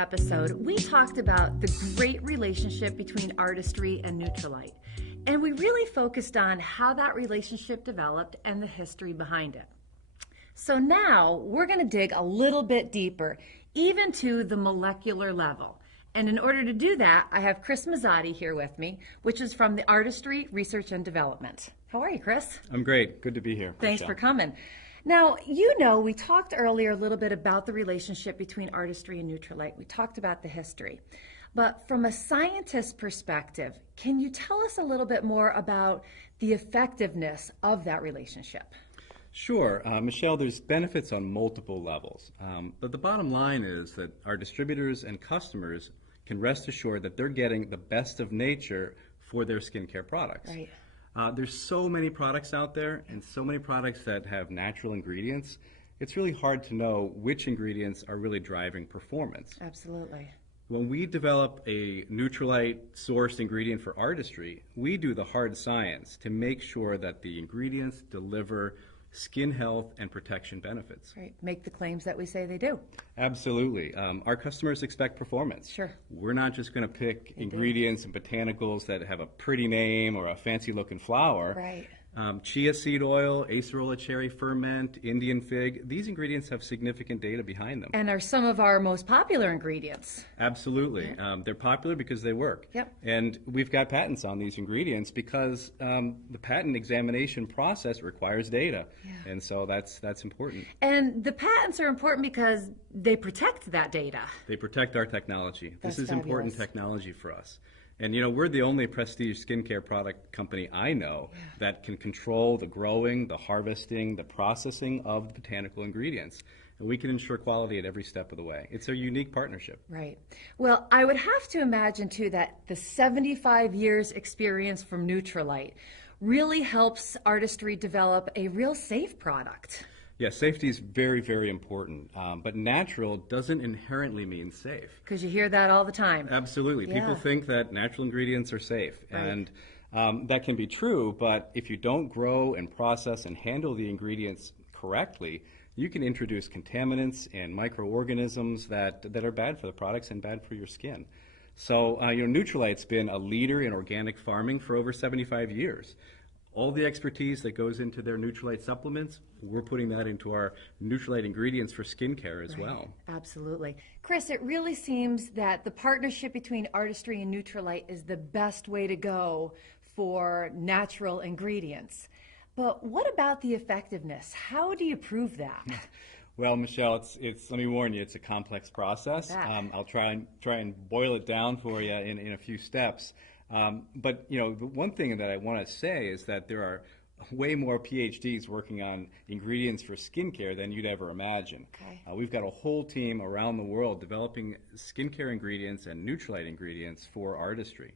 episode, we talked about the great relationship between Artistry and Nutrilite. And we really focused on how that relationship developed and the history behind it. So now we're going to dig a little bit deeper, even to the molecular level. And in order to do that, I have Chris Mazzotti here with me, which is from the Artistry Research and Development. How are you, Chris? I'm great. Good to be here. Thanks for coming. Now, we talked earlier a little bit about the relationship between Artistry and Nutrilite. We talked about the history. But from a scientist's perspective, can you tell us a little bit more about the effectiveness of that relationship? Sure. Michelle, there's benefits on multiple levels. But the bottom line is that our distributors and customers can rest assured that they're getting the best of nature for their skincare products. Right. There's so many products out there and so many products that have natural ingredients. It's really hard to know which ingredients are really driving performance. Absolutely. When we develop a Nutrilite sourced ingredient for Artistry, we do the hard science to make sure that the ingredients deliver skin health and protection benefits. Right. Make the claims that we say they do. Absolutely. Our customers expect performance. Sure. We're not just going to pick ingredients and botanicals that have a pretty name or a fancy looking flower. Right. Chia seed oil, acerola cherry ferment, Indian fig, these ingredients have significant data behind them. And are some of our most popular ingredients. Absolutely. Yeah. They're popular because they work. Yep. And we've got patents on these ingredients because the patent examination process requires data. Yeah. And so that's important. And the patents are important because they protect that data. They protect our technology. That's this is fabulous. Important technology for us. And we're the only prestige skincare product company I know that can control the growing, the harvesting, the processing of the botanical ingredients. And we can ensure quality at every step of the way. It's a unique partnership. Right. Well, I would have to imagine, too, that the 75 years experience from Nutrilite really helps Artistry develop a real safe product. Yeah, safety is very, very important, but natural doesn't inherently mean safe. Because you hear that all the time. Absolutely. Yeah. People think that natural ingredients are safe, right. And that can be true, but if you don't grow and process and handle the ingredients correctly, you can introduce contaminants and microorganisms that are bad for the products and bad for your skin. So, Nutrilite's been a leader in organic farming for over 75 years. All the expertise that goes into their Nutrilite supplements, we're putting that into our Nutrilite ingredients for skincare as well. Absolutely. Chris, it really seems that the partnership between Artistry and Nutrilite is the best way to go for natural ingredients. But what about the effectiveness? How do you prove that? Well, Michelle, it's let me warn you, it's a complex process. I'll try and boil it down for you in a few steps. But the one thing that I want to say is that there are way more PhDs working on ingredients for skincare than you'd ever imagine. Okay. We've got a whole team around the world developing skincare ingredients and Nutrilite ingredients for Artistry.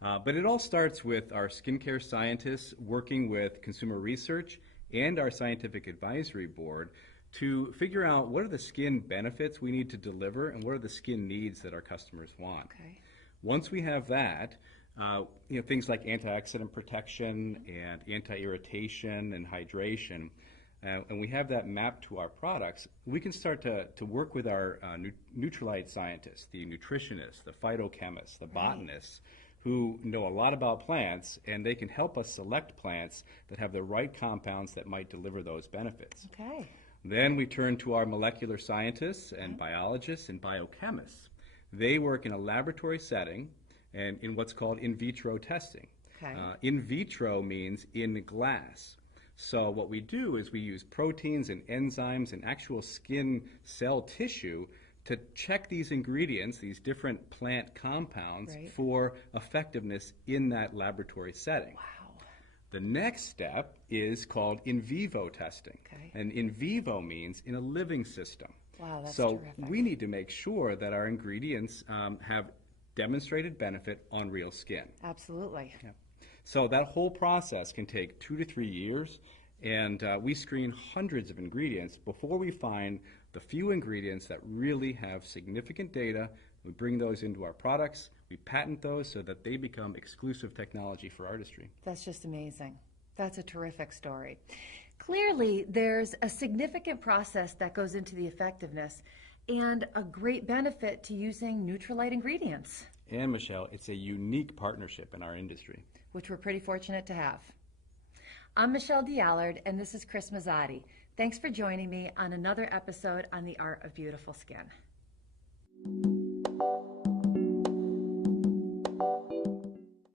But it all starts with our skincare scientists working with consumer research and our scientific advisory board to figure out what are the skin benefits we need to deliver and what are the skin needs that our customers want. Okay. Once we have that, things like antioxidant protection and anti-irritation and hydration, and we have that mapped to our products, we can start to work with our Nutrilite scientists, the nutritionists, the phytochemists, the botanists, who know a lot about plants, and they can help us select plants that have the right compounds that might deliver those benefits. Okay. Then we turn to our molecular scientists and biologists and biochemists. They work in a laboratory setting and in what's called in vitro testing. Okay. In vitro means in glass. So what we do is we use proteins and enzymes and actual skin cell tissue to check these ingredients, these different plant compounds, for effectiveness in that laboratory setting. Wow. The next step is called in vivo testing. Okay. And in vivo means in a living system. Wow, that's so terrific. We need to make sure that our ingredients have demonstrated benefit on real skin. Absolutely. Yeah. So that whole process can take 2 to 3 years, and we screen hundreds of ingredients before we find the few ingredients that really have significant data. We bring those into our products, we patent those so that they become exclusive technology for Artistry. That's just amazing. That's a terrific story. Clearly, there's a significant process that goes into the effectiveness. and a great benefit to using Nutrilite ingredients, And Michelle, it's a unique partnership in our industry. which we're pretty fortunate to have. I'm Michelle D'Allard, and this is Chris Mazzotti. Thanks for joining me on another episode on the Art of Beautiful Skin.